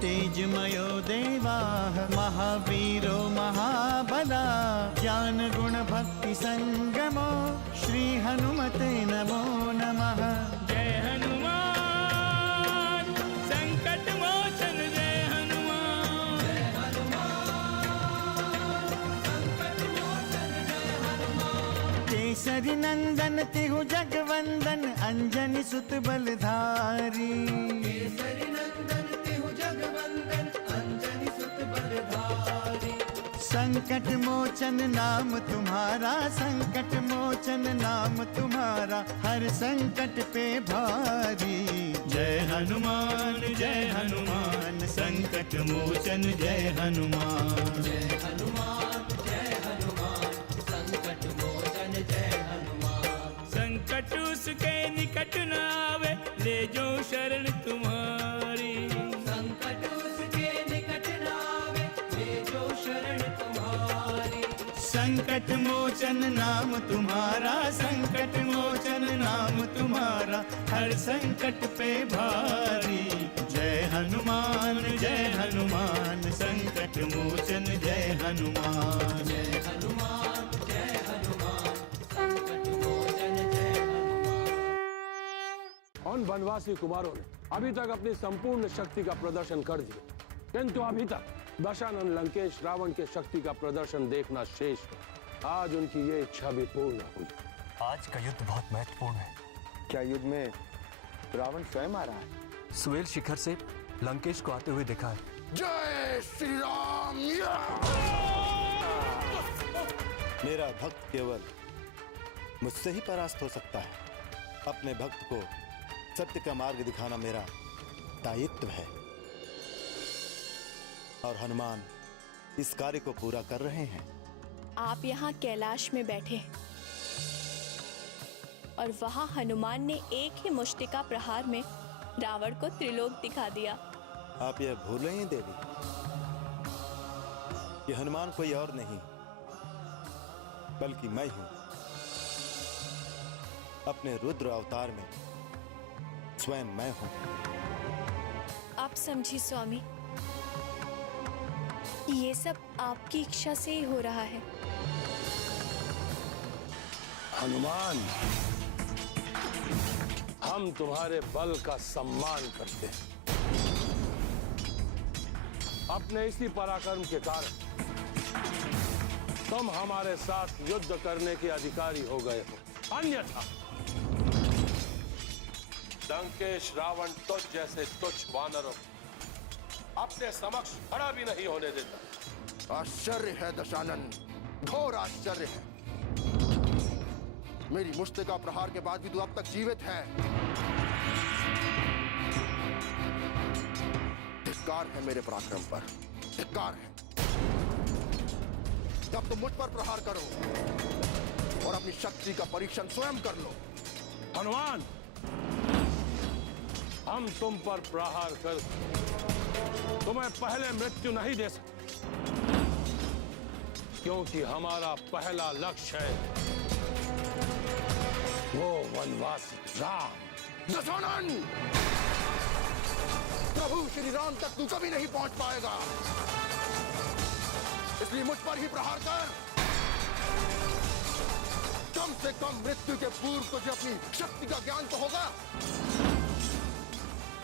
तेजमयो देवाः महावीरो महाबला ज्ञान गुण भक्ति संगमो श्री हनुमते नमो नमः। जय हनुमान संकट मोचन जय हनुमान। जय हनुमान संकट मोचन जय हनुमान। केसरी नंदन तिहु जगवंदन अंजनी सुत बलधारी। केसरी नंदन तिहु जगवंदन अंजनी सुत बलधारी। संकट मोचन नाम तुम्हारा संकट मोचन नाम तुम्हारा हर संकट पे भारी। जय हनुमान संकट मोचन जय हनुमान। जय हनुमान संकट मोचन जय हनुमान। संकट उसके निकट न आवे ले जो शरण तुम्हारी। संकट उसके निकट न आवे ले जो शरण तुम्हारी। संकट मोचन नाम तुम्हारा संकट मोचन नाम तुम्हारा हर संकट पे भारी। जय हनुमान संकट मोचन जय हनुमान। जय हनुमान संकट मोचन जय हनुमान। उन वनवासी कुमारों ने अभी तक अपनी संपूर्ण शक्ति का प्रदर्शन कर दिया, किंतु अभी तक दशानन लंकेश रावण के शक्ति का प्रदर्शन देखना शेष है। आज उनकी ये इच्छा भी पूर्ण हुई। आज का युद्ध बहुत महत्वपूर्ण है। क्या युद्ध में रावण स्वयं आ रहा है? सुवेल शिखर से लंकेश को आते हुए देखा है। जय श्री राम। मेरा भक्त केवल मुझसे ही परास्त हो सकता है। अपने भक्त को सत्य का मार्ग दिखाना मेरा दायित्व है और हनुमान इस कार्य को पूरा कर रहे हैं। आप यहाँ कैलाश में बैठे हैं और वहाँ हनुमान ने एक ही मुष्टिका प्रहार में रावण को त्रिलोक दिखा दिया। आप यह भूल रही हैं देवी कि हनुमान कोई और नहीं बल्कि मैं हूं। अपने रुद्र अवतार में स्वयं मैं हूं। आप समझिए स्वामी, ये सब आपकी इच्छा से ही हो रहा है। हनुमान, हम तुम्हारे बल का सम्मान करते हैं। अपने इसी पराक्रम के कारण तुम हमारे साथ युद्ध करने के अधिकारी हो गए हो, अन्यथा लंकेश रावण तुझ जैसे तुच्छ वानरों अपने समक्ष खड़ा भी नहीं होने देता। आश्चर्य है दशानन, घोर आश्चर्य है। मेरी मुष्टिका प्रहार के बाद भी तू अब तक जीवित है। धिक्कार है मेरे पराक्रम पर, धिक्कार है। जब तुम मुझ पर प्रहार करो और अपनी शक्ति का परीक्षण स्वयं कर लो। हनुमान, हम तुम पर प्रहार कर तुम्हें पहले मृत्यु नहीं दे सकते, क्योंकि हमारा पहला लक्ष्य है वो वनवासी राम। दशानन, प्रभु श्री राम तक तू कभी नहीं पहुंच पाएगा, इसलिए मुझ पर ही प्रहार कर। कम से कम मृत्यु के पूर्व तुझे अपनी शक्ति का ज्ञान तो होगा,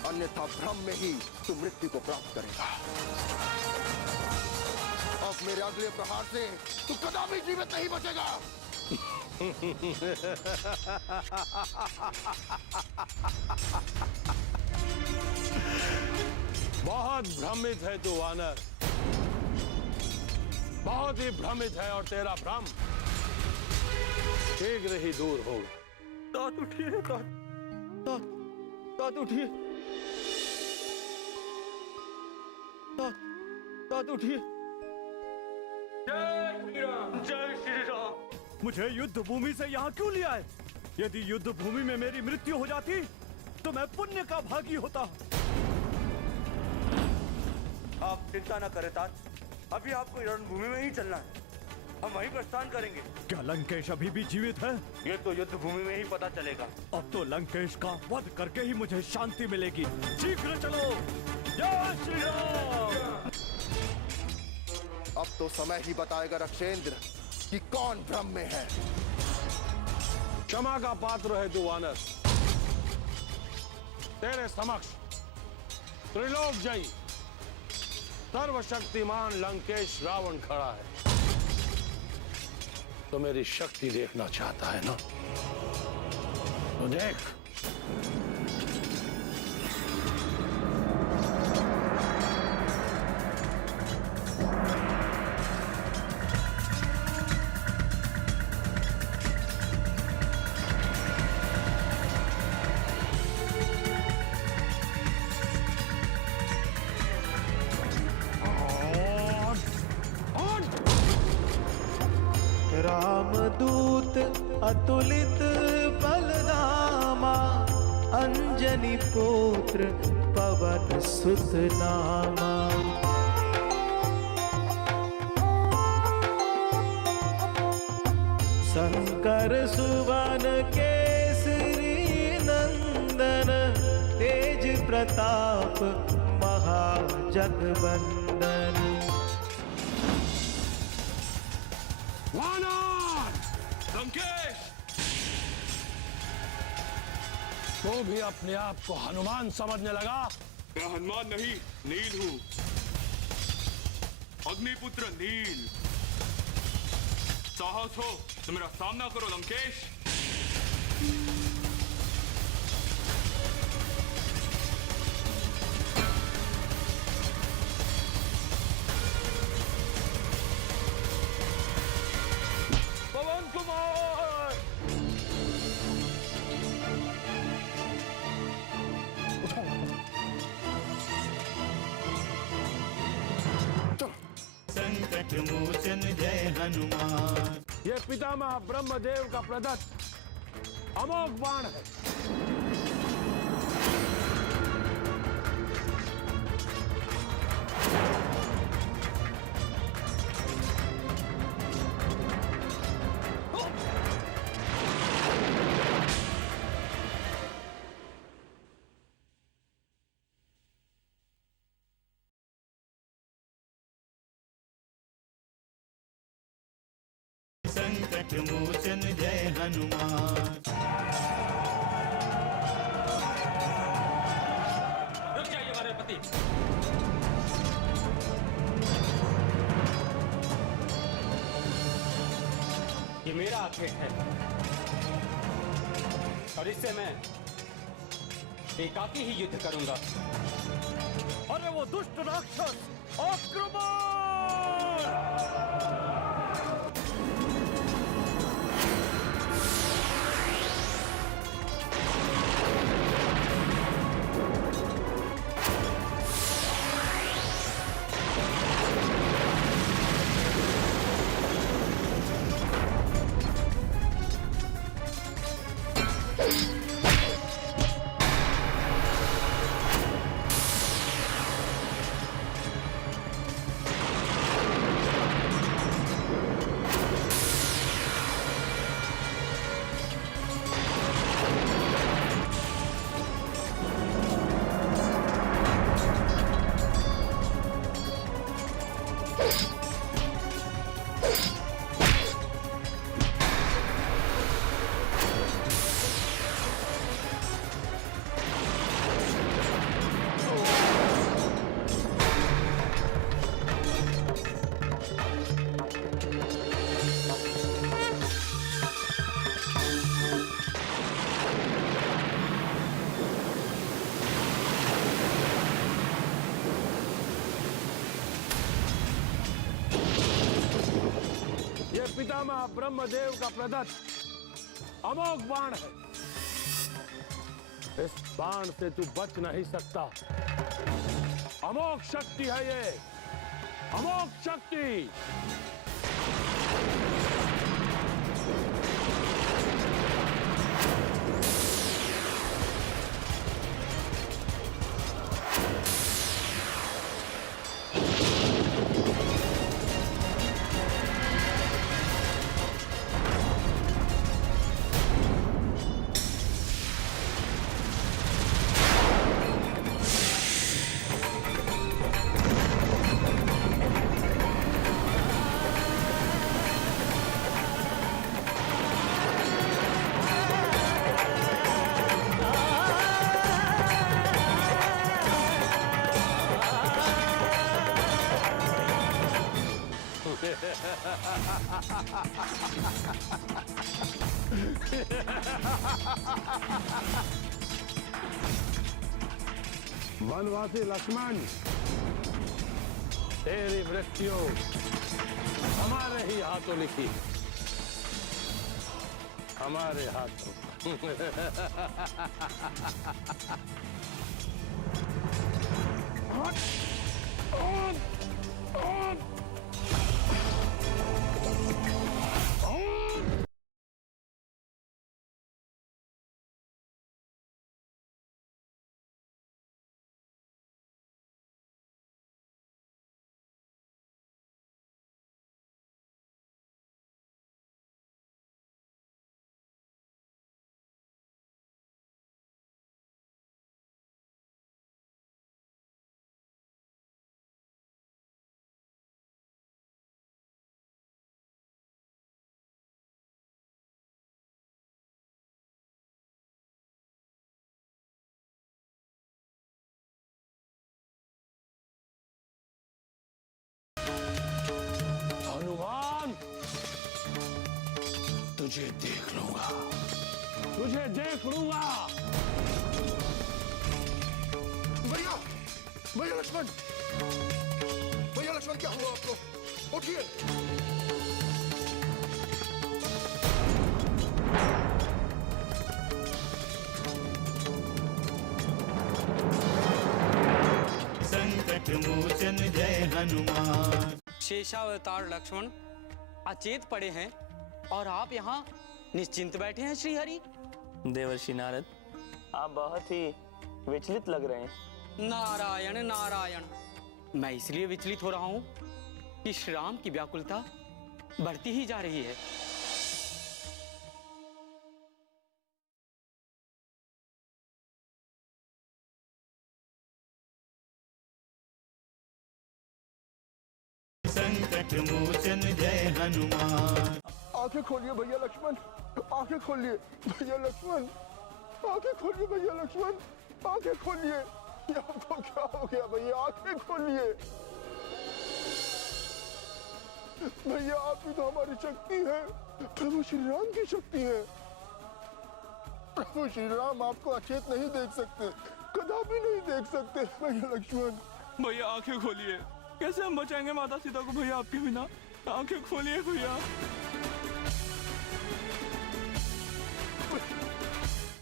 अन्यथा भ्रम में ही तू मृत्यु को प्राप्त करेगा। अब मेरे अगले प्रहार से तू कदापि जीवित नहीं बचेगा। बहुत भ्रमित है तू वानर, बहुत ही भ्रमित है और तेरा भ्रम शीघ्र ही दूर होगा। तात उठिए, तात उठिए, तात उठिए। जय श्री राम। जय श्री राम। मुझे युद्ध भूमि से यहाँ क्यों लिया है? यदि युद्ध भूमि में मेरी मृत्यु हो जाती तो मैं पुण्य का भागी होता। आप चिंता न करें तात, अभी आपको रणभूमि में ही चलना है, हम वहीं प्रस्थान करेंगे। क्या लंकेश अभी भी जीवित है? ये तो युद्ध भूमि में ही पता चलेगा। अब तो लंकेश का वध करके ही मुझे शांति मिलेगी। शीघ्र चलो। जय श्री राम। तो समय ही बताएगा रक्षेंद्र कि कौन भ्रम में है। क्षमा का पात्र है तू वानर। तेरे समक्ष त्रिलोक जयी सर्वशक्तिमान लंकेश रावण खड़ा है। तो मेरी शक्ति देखना चाहता है ना, तो देख। रामदूत अतुलित बलधामा, अंजनी पुत्र पवन सुत नामा। शंकर सुवन केसरी नंदन, तेज प्रताप महाजगवंदन। लंकेश, तो भी अपने आप को हनुमान समझने लगा? मैं हनुमान नहीं, नील हूं। अग्निपुत्र नील। साहस हो तो मेरा सामना करो लंकेश। पवन कुमार, संकट मोचन जय हनुमान। ये पितामह ब्रह्मदेव का प्रदत्त अमोघ बाण है। संकट मोचन जय हनुमान। रुक जाइए हमारे पति। ये मेरा खेत है और इससे मैं एकाकी ही युद्ध करूंगा। अरे वो दुष्ट राक्षस आक्रमण! पितामह ब्रह्मदेव का प्रदत्त अमोघ बाण है। इस बाण से तू बच नहीं सकता। अमोघ शक्ति है ये, अमोघ शक्ति। वनवासी लक्ष्मण, तेरी मृत्यु हमारे ही हाथों लिखी, हमारे हाथों। हनुमान, तुझे देख लूंगा, तुझे देख लूंगा। भैया, भैया लक्ष्मण, भैया लक्ष्मण, क्या हुआ आपको? उठिए। संकट मोचन जय हनुमान। शेषावतार लक्ष्मण अचेत पड़े हैं और आप यहाँ निश्चिंत बैठे हैं श्रीहरि। देवर्षि नारद, आप बहुत ही विचलित लग रहे हैं। नारायण नारायण, मैं इसलिए विचलित हो रहा हूँ कि श्री राम की व्याकुलता बढ़ती ही जा रही है। संकट मोचन जय हनुमान। आंखें खोलिए भैया लक्ष्मण, आंखें खोलिए भैया लक्ष्मण, आंखें खोलिए भैया लक्ष्मण, आंखें खोलिए। ये आपको क्या हो गया भैया? आंखें खोलिए भैया, आप ही तो हमारी शक्ति है, प्रभु श्री राम की शक्ति है। प्रभु श्री राम आपको अचेत नहीं देख सकते, कदापि नहीं देख सकते भैया लक्ष्मण। भैया आंखें खोलिए, कैसे हम बचाएंगे माता सीता को भैया आपके बिना? आंखें खोलिए भैया।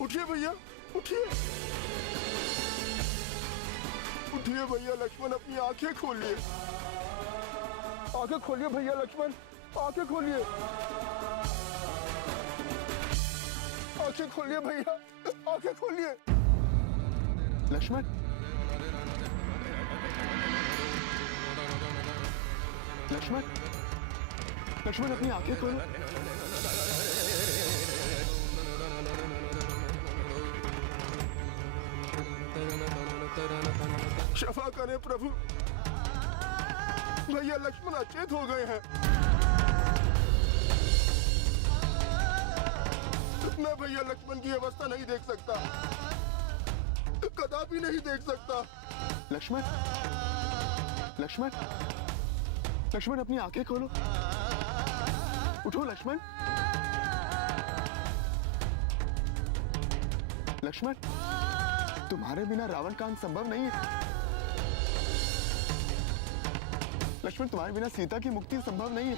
उठिए भैया, उठिए, उठिए भैया लक्ष्मण, अपनी आंखें खोलिए, आंखें खोलिए भैया लक्ष्मण, आंखें खोलिए, आंखें खोलिए भैया, आंखें खोलिए। लक्ष्मण, लक्ष्मण, लक्ष्मण अपनी आंखें खोलो। क्षमा करें प्रभु, भैया लक्ष्मण अचेत हो गए हैं। मैं भैया लक्ष्मण की अवस्था नहीं देख सकता, कदापि नहीं देख सकता। लक्ष्मण, लक्ष्मण, लक्ष्मण अपनी आंखें खोलो, उठो लक्ष्मण। लक्ष्मण, तुम्हारे बिना रावण का अंत संभव नहीं है। लक्ष्मण, तुम्हारे बिना सीता की मुक्ति संभव नहीं है।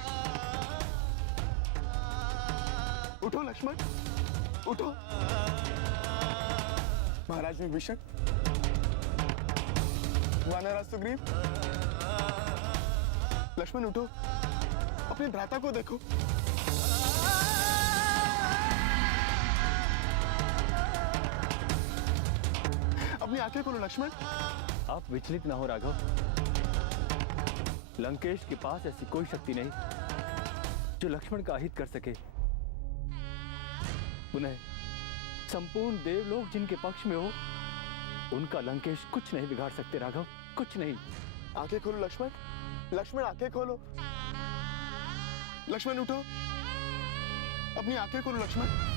उठो लक्ष्मण, उठो। महाराज विभीषण, वानरराज सुग्रीव, लक्ष्मण उठो, अपने भ्राता को देखो। अपनी आंखें खोलो लक्ष्मण। आप विचलित ना हो राघव, लंकेश के पास ऐसी कोई शक्ति नहीं जो लक्ष्मण का अहित कर सके। पुनः संपूर्ण देवलोक जिनके पक्ष में हो, उनका लंकेश कुछ नहीं बिगाड़ सकते राघव, कुछ नहीं। आंखें खोलो लक्ष्मण, लक्ष्मण आंखें खोलो। लक्ष्मण उठो, अपनी आंखें खोलो लक्ष्मण।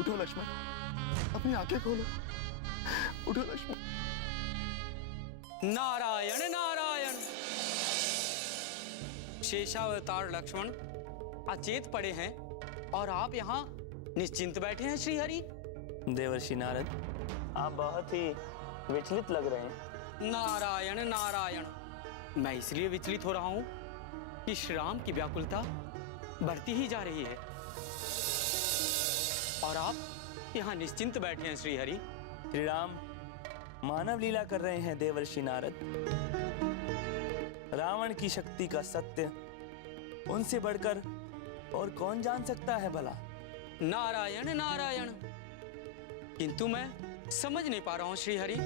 उठो लक्ष्मण, अपनी आंखें खोलो। उठो लक्ष्मण। नारायण नारायण। शेषावतार लक्ष्मण अचेत पड़े हैं और आप यहाँ निश्चिंत बैठे हैं श्रीहरि। देवर्षि नारद, आप बहुत ही विचलित लग रहे हैं। नारायण नारायण। मैं इसलिए विचलित हो रहा हूं कि श्री राम की व्याकुलता बढ़ती ही जा रही है और आप यहाँ निश्चिंत बैठे हैं श्रीहरि। श्री राम मानव लीला कर रहे हैं देवर्षि नारद। रावण की शक्ति का सत्य उनसे बढ़कर और कौन जान सकता है भला। नारायण नारायण। किंतु मैं समझ नहीं पा रहा हूं श्रीहरि,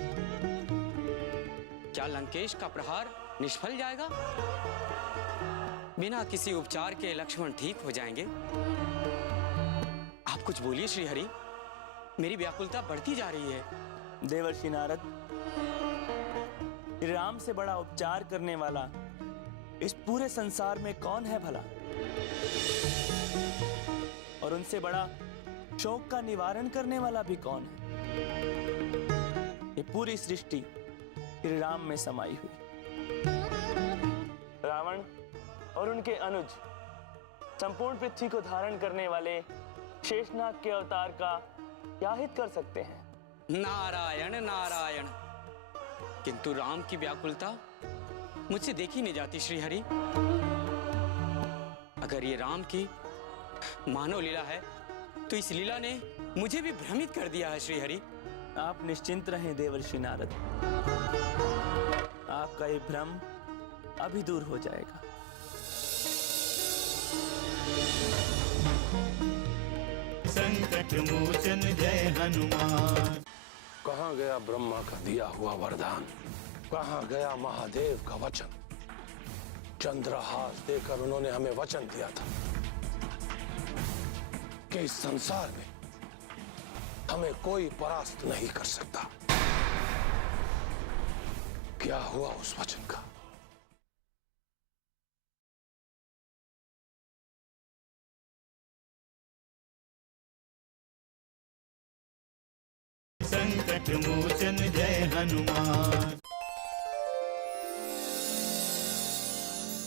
क्या लंकेश का प्रहार निष्फल जाएगा? बिना किसी उपचार के लक्ष्मण ठीक हो जाएंगे? आप कुछ बोलिए श्रीहरि, मेरी व्याकुलता बढ़ती जा रही है। देवर्षि नारद, श्री राम से बड़ा उपचार करने वाला इस पूरे संसार में कौन है भला? और उनसे बड़ा शोक का निवारण करने वाला भी कौन है? ये पूरी सृष्टि श्री राम में समाई हुई। रावण और उनके अनुज संपूर्ण पृथ्वी को धारण करने वाले शेषनाग के अवतार का क्या हित कर सकते हैं? नारायण नारायण। किंतु राम की व्याकुलता मुझसे देखी नहीं जाती श्रीहरि। अगर ये राम की मानव लीला है तो इस लीला ने मुझे भी भ्रमित कर दिया है श्रीहरि। आप निश्चिंत रहें देवर्षि नारद, आपका ये भ्रम अभी दूर हो जाएगा। संकट मोचन जय हनुमान। कहाँ गया ब्रह्मा का दिया हुआ वरदान? कहाँ गया महादेव का वचन? चंद्रहास देकर उन्होंने हमें वचन दिया था कि इस संसार में हमें कोई परास्त नहीं कर सकता। क्या हुआ उस वचन का? संकट मोचन जय हनुमान।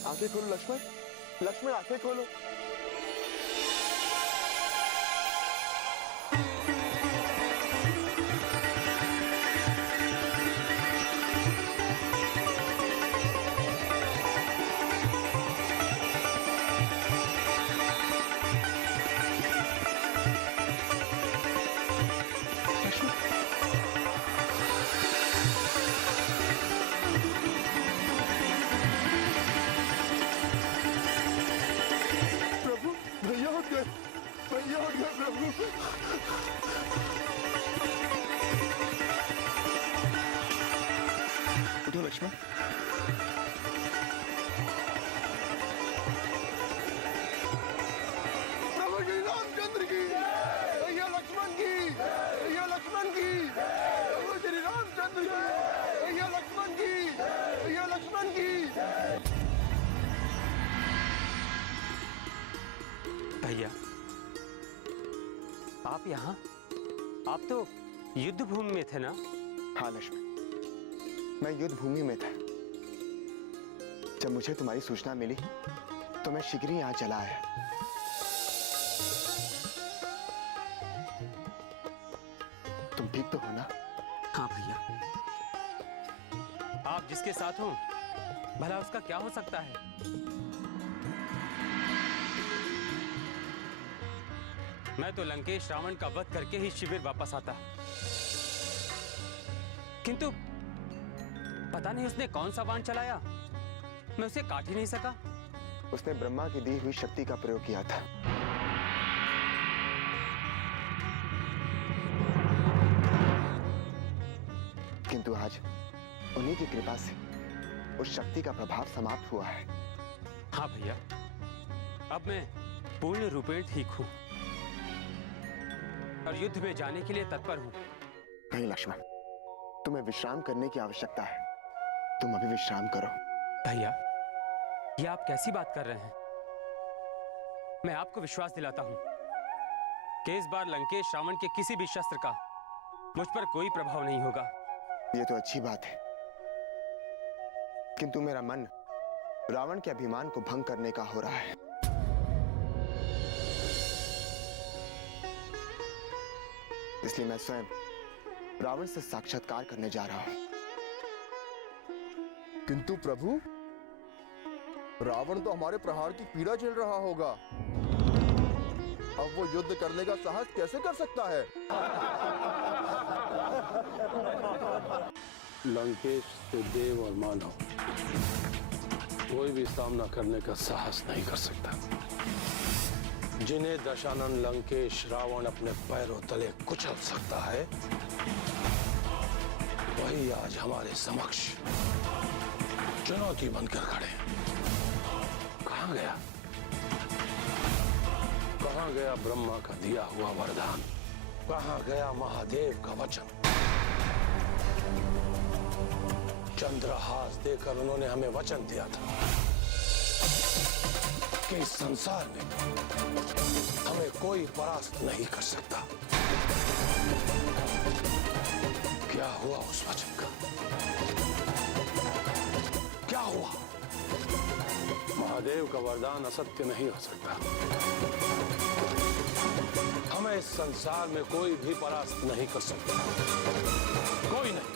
आंखें खोलो लक्ष्मण, लक्ष्मण आंखें खोलो। उठो लक्ष्मण। प्रभु श्री रामचंद्र की, भैया लक्ष्मण की, भैया लक्ष्मण की, प्रभु श्री रामचंद्र की, भैया लक्ष्मण की, भैया लक्ष्मण की। भैया आप यहाँ? आप तो युद्ध भूमि में थे ना? हाँ लक्ष्मण, मैं युद्ध भूमि में था। जब मुझे तुम्हारी सूचना मिली तो मैं शीघ्र ही यहाँ चला आया। तुम ठीक तो हो ना? हाँ भैया। आप जिसके साथ हो भला उसका क्या हो सकता है? मैं तो लंकेश रावण का वध करके ही शिविर वापस आता, किंतु पता नहीं उसने कौन सा बाण चलाया, मैं उसे काट ही नहीं सका। उसने ब्रह्मा की दी हुई शक्ति का प्रयोग किया था। किंतु आज उन्हीं की कृपा से उस शक्ति का प्रभाव समाप्त हुआ है। हाँ भैया, अब मैं पूर्ण रूपेण ठीक हूँ और युद्ध में जाने के लिए तत्पर हूँ। नहीं लक्ष्मण, तुम्हें विश्राम करने की आवश्यकता है। तुम अभी विश्राम करो। भैया, ये आप कैसी बात कर रहे हैं? मैं आपको विश्वास दिलाता हूं कि इस बार लंकेश रावण के किसी भी शस्त्र का मुझ पर कोई प्रभाव नहीं होगा। ये तो अच्छी बात है, किंतु मेरा मन रावण के अभिमान को भंग करने का हो रहा है। इसलिए मैं स्वयं रावण से साक्षात्कार करने जा रहा हूं। किंतु प्रभु, रावण तो हमारे प्रहार की पीड़ा झेल रहा होगा। अब वो युद्ध करने का साहस कैसे कर सकता है? लंकेश से देव और मानव कोई भी सामना करने का साहस नहीं कर सकता। जिन्हें दशानन लंकेश रावण अपने पैरों तले कुचल सकता है, वही आज हमारे समक्ष चुनौती बनकर खड़े हैं। कहां गया, कहां गया ब्रह्मा का दिया हुआ वरदान? कहां गया महादेव का वचन? चंद्रहास देकर उन्होंने हमें वचन दिया था कि इस संसार में हमें कोई परास्त नहीं कर सकता। क्या हुआ उस वचन का? क्या हुआ? महादेव का वरदान असत्य नहीं हो सकता। हमें इस संसार में कोई भी परास्त नहीं कर सकता, कोई नहीं।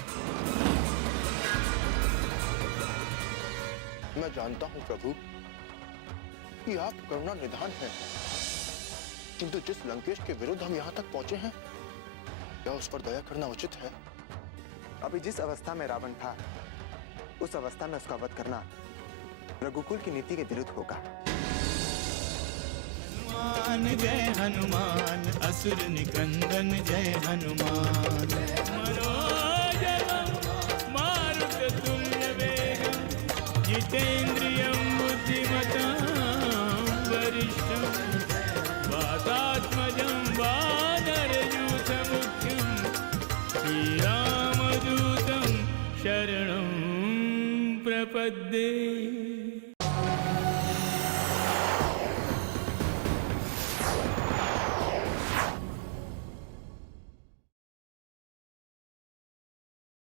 मैं जानता हूं प्रभु कि आप करुणा निधान हैं, किंतु जिस लंकेश के विरुद्ध हम यहाँ तक पहुंचे हैं, क्या उस पर दया करना उचित है? अभी जिस अवस्था में रावण था, उस अवस्था में उसका वध करना रघुकुल की नीति के विरुद्ध होगा। हनुमान जय हनुमान, असुर निकंदन जय हनुमान। जितेन्द्रियं बुद्धिमतां वरिष्ठं वातात्मजं वानरयूथमुख्यं श्रीरामदूतं शरणं प्रपद्ये।